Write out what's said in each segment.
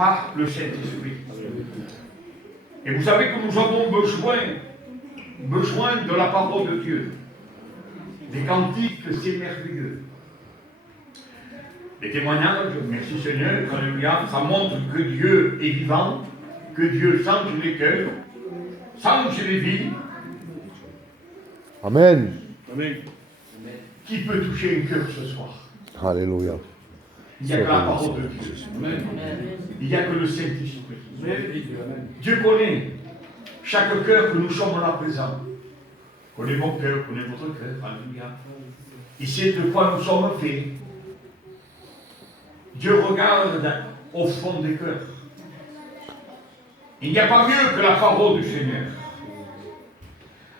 par le Saint-Esprit. Et vous savez que nous avons besoin de la parole de Dieu. Des cantiques, c'est merveilleux. Les témoignages, merci Seigneur, alléluia, ça montre que Dieu est vivant, que Dieu change les cœurs, change les vies. Amen. Amen. Qui peut toucher un cœur ce soir? Alléluia. Il n'y a que la parole de Dieu. Il n'y a que le Saint-Esprit. Dieu connaît chaque cœur que nous sommes là présents. Connaît mon cœur, connaît votre cœur. Alléluia. Il sait de quoi nous sommes faits. Dieu regarde au fond des cœurs. Il n'y a pas mieux que la parole du Seigneur.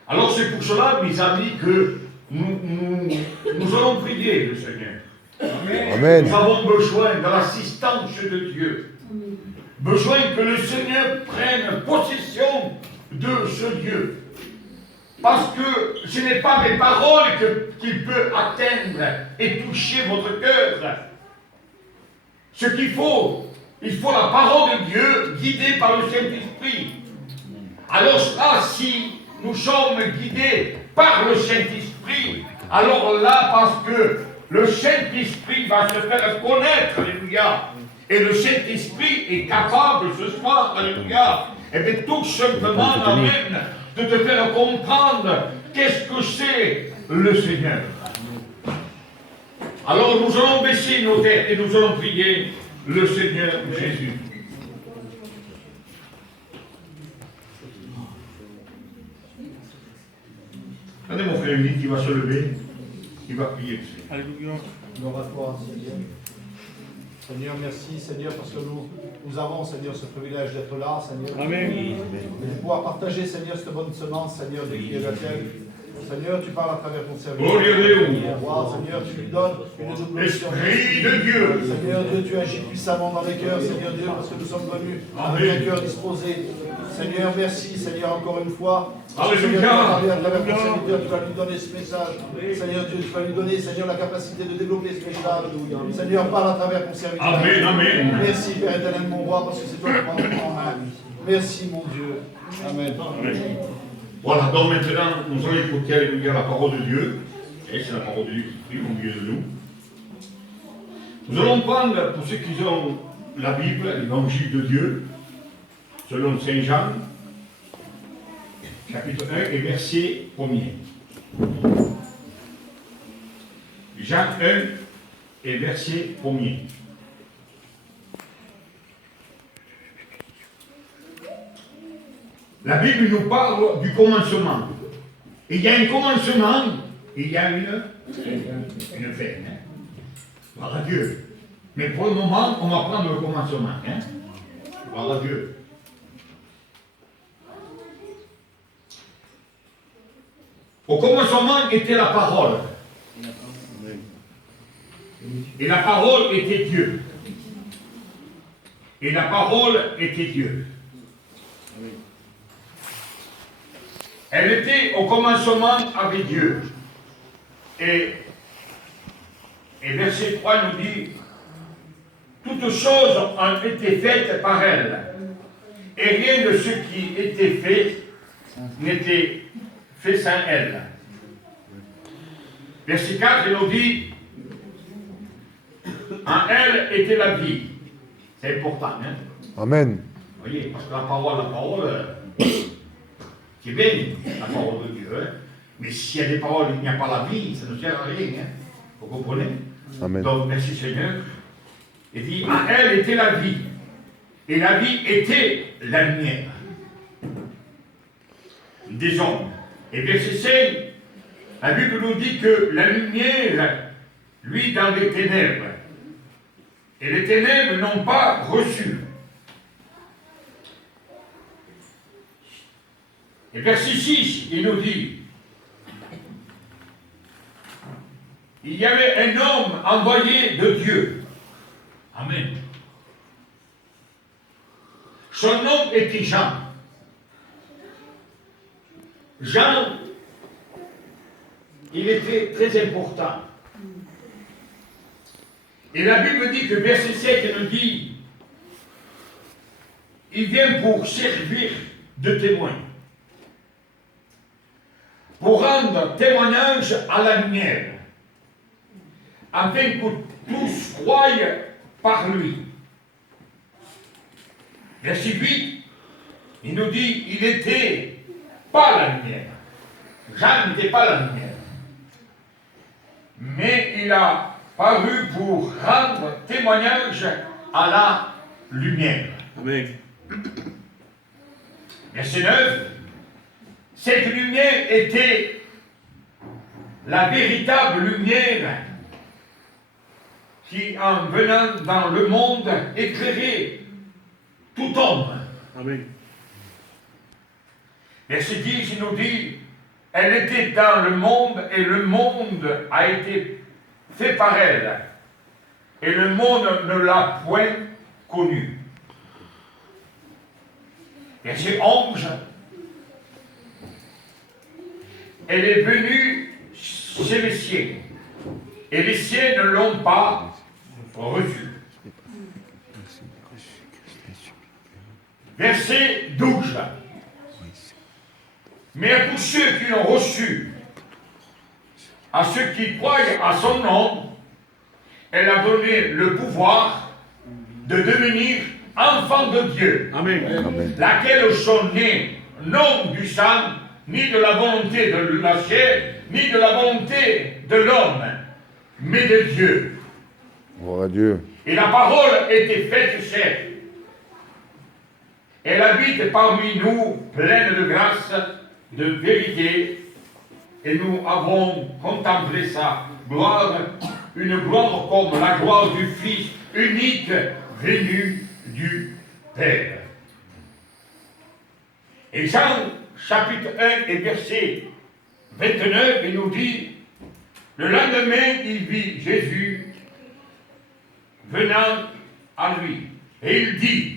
Alors c'est pour cela, mes amis, que nous allons prier le Seigneur. Amen. Nous avons besoin de l'assistance de Dieu. Besoin que le Seigneur prenne possession de ce Dieu. Parce que ce n'est pas mes paroles qu'il peut atteindre et toucher votre cœur. Ce qu'il faut, il faut la parole de Dieu guidée par le Saint-Esprit. Alors là, si nous sommes guidés par le Saint-Esprit, alors là, parce que le Saint-Esprit va se faire connaître, alléluia, et le Saint-Esprit est capable ce soir, alléluia, et bien tout simplement, amen, de te faire comprendre qu'est-ce que c'est le Seigneur. Alors nous allons baisser nos têtes et nous allons prier le Seigneur Jésus. Regardez mon frère Élie qui va se lever, qui va prier. Alléluia. Gloire à toi, Seigneur. Seigneur, merci, Seigneur, parce que nous avons, Seigneur, ce privilège d'être là, Seigneur. Amen. Et de pouvoir partager, Seigneur, cette bonne semence, Seigneur, de qui est la tienne. Seigneur, tu parles à travers ton serviteur. Seigneur, tu lui donnes une double mission. Esprit de Dieu. Seigneur Dieu, tu agis puissamment dans les cœurs, Seigneur Dieu, parce que nous sommes venus avec un cœur disposé. Seigneur, merci, Seigneur, encore une fois. Alléluia. Seigneur, tu vas parler à travers ton serviteur, tu vas lui donner ce message. Seigneur Dieu, tu vas lui donner, Seigneur, la capacité de développer ce message. Seigneur, parle à travers ton serviteur. Amen, amen. Merci, Père éternel, mon roi, parce que c'est toi qui prends en main. Merci, mon Dieu. Amen. Amen. Voilà, donc maintenant, nous allons écouter, alléluia, la parole de Dieu. Et c'est la parole de Dieu qui prie au milieu de nous. Nous allons prendre, pour ceux qui ont la Bible, l'évangile de Dieu, selon Saint Jean, chapitre 1 et verset 1er. Jean 1 et verset 1er. La Bible nous parle du commencement. Il y a un commencement, il y a une fin. Hein? Gloire à Dieu. Mais pour le moment, on va prendre le commencement. Hein? Gloire à Dieu. Au commencement était la parole. Et la parole était Dieu. Et la parole était Dieu. Elle était au commencement avec Dieu. Et verset 3 nous dit, toutes choses ont été faites par elle. Et rien de ce qui était fait n'était fait sans elle. Verset 4 il nous dit, en elle était la vie. C'est important, hein? Amen. Vous voyez, parce que la parole, c'est bien la parole de Dieu, hein? Mais s'il y a des paroles, il n'y a pas la vie, ça ne sert à rien, hein? Vous comprenez? Amen. Donc, merci Seigneur. Il dit, en elle était la vie, et la vie était la lumière des hommes. Et verset 5, la Bible nous dit que la lumière, lui, dans les ténèbres, et les ténèbres n'ont pas reçu. Et verset 6, il nous dit, il y avait un homme envoyé de Dieu. Amen. Son nom était Jean. Jean, il était très important. Et la Bible dit que verset 7 nous dit, il vient pour servir de témoin. Pour rendre témoignage à la lumière, afin que tous croient par lui. Verset 8, il nous dit, il n'était pas la lumière. Jean n'était pas la lumière. Mais il a paru pour rendre témoignage à la lumière. Amen. Verset 9, cette lumière était la véritable lumière qui, en venant dans le monde, éclairait tout homme. Amen. Verset 10, il nous dit, elle était dans le monde et le monde a été fait par elle. Et le monde ne l'a point connue. Verset 11, elle est venue chez les siens, et les siens ne l'ont pas reçue. Verset 12, mais à tous ceux qui l'ont reçu, à ceux qui croient à son nom, elle a donné le pouvoir de devenir enfants de Dieu. Amen. Amen. Laquelle sont nés non du sang, ni de la volonté de la chair, ni de la volonté de l'homme, mais de Dieu. Gloire à Dieu. Et la parole était faite chair. Elle habite parmi nous, pleine de grâce, de vérité, et nous avons contemplé sa gloire, une gloire comme la gloire du Fils unique venu du Père. Et Jean, chapitre 1 et verset 29, il nous dit, le lendemain, il vit Jésus venant à lui. Et il dit,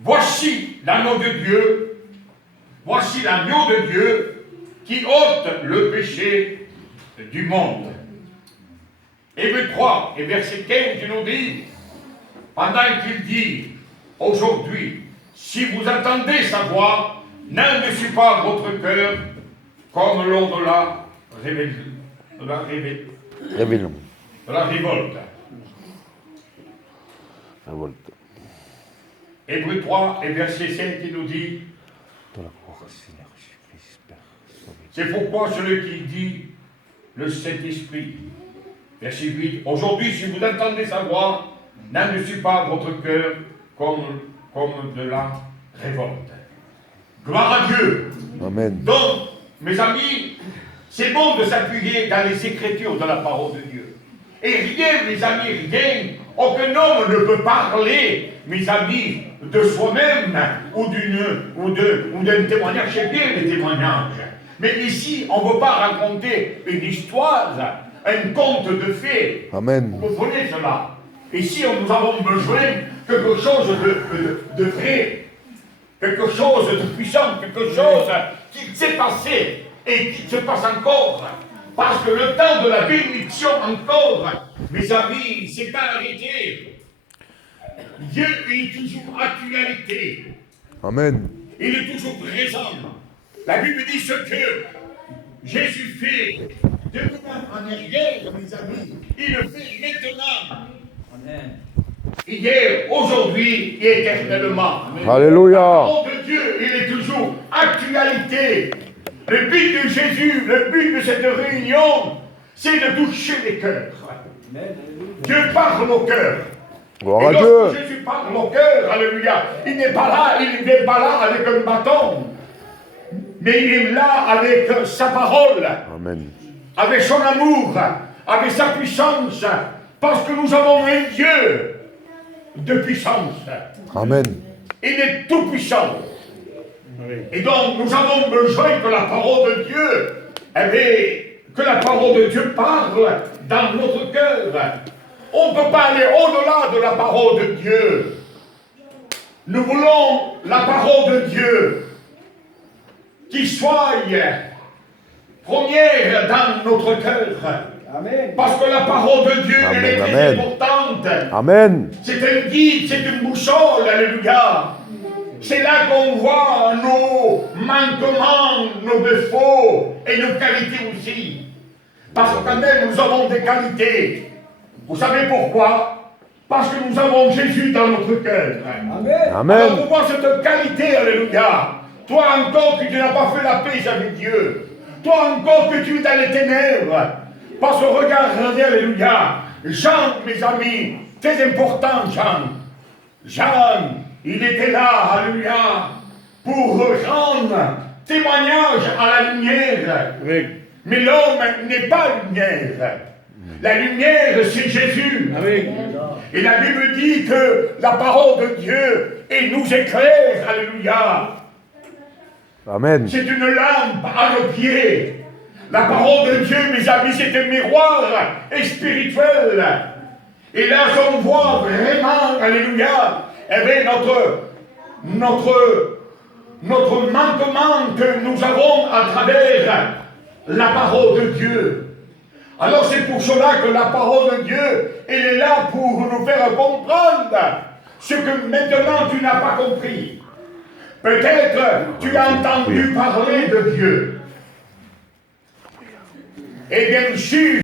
voici l'agneau de Dieu, voici l'agneau de Dieu qui ôte le péché du monde. Hébreux 3 et verset 15, il nous dit, pendant qu'il dit, aujourd'hui, si vous entendez sa voix, n'endurcissez pas votre cœur comme lors de la Rébellion. révolte. Révolte. Hébreux 3 et verset 5, il nous dit, c'est pourquoi celui qui dit le Saint-Esprit, verset 8, aujourd'hui, si vous entendez sa voix, n'endurcissez pas votre cœur comme de la révolte. Gloire à Dieu. Amen. Donc, mes amis, c'est bon de s'appuyer dans les Écritures de la parole de Dieu. Et rien, mes amis, rien, aucun homme ne peut parler, mes amis, de soi-même ou d'un témoignage. C'est bien les témoignages. Mais ici, on ne veut pas raconter une histoire, un conte de fées. Amen. Vous comprenez cela? Ici, nous avons besoin de quelque chose de vrai, quelque chose de puissant, quelque chose qui s'est passé et qui se passe encore. Parce que le temps de la bénédiction encore, mes amis, c'est pas arrêté. Dieu est toujours actualité. Amen. Il est toujours présent. La Bible dit ce que Jésus fait de en arrière, mes amis. Il le fait maintenant. Amen. Hier, aujourd'hui et éternellement. Alléluia. La parole de Dieu, il est toujours actualité. Le but de Jésus, le but de cette réunion, c'est de toucher les cœurs. Dieu parle au cœur. Gloire à Et Dieu. lorsque Jésus parle au cœur, alléluia, il n'est pas là, il n'est pas là avec un bâton, mais il est là avec sa parole, Amen. avec son amour, avec sa puissance, parce que nous avons un Dieu de puissance. Amen. Il est tout puissant. Et donc, nous avons besoin que la parole de Dieu, que la parole de Dieu parle dans notre cœur. On ne peut pas aller au-delà de la parole de Dieu. Nous voulons la parole de Dieu qui soit première dans notre cœur. Amen. Parce que la parole de Dieu, Amen, elle est très importante. Amen. C'est un guide, c'est une boussole, alléluia. C'est là qu'on voit nos manquements, nos défauts et nos qualités aussi. Parce que quand même, nous avons des qualités. Vous savez pourquoi? Parce que nous avons Jésus dans notre cœur. Amen. Alors pour voir cette qualité, alléluia. Toi encore que tu n'as pas fait la paix avec Dieu. Toi encore que tu es dans les ténèbres. Parce que regardez, alléluia. Jean, mes amis, très important, Jean. Jean, il était là, alléluia, pour rendre témoignage à la lumière. Oui. Mais l'homme n'est pas lumière. La lumière, c'est Jésus. Amen. Et la Bible dit que la parole de Dieu et nous éclaire, alléluia. Amen. C'est une lampe à nos pieds. La parole de Dieu, mes amis, c'est un miroir spirituel. Et là, on voit vraiment, alléluia, eh bien, notre manquement que nous avons à travers la parole de Dieu. Alors c'est pour cela que la parole de Dieu, elle est là pour nous faire comprendre ce que maintenant tu n'as pas compris. Peut-être tu as entendu parler de Dieu. Et bien sûr,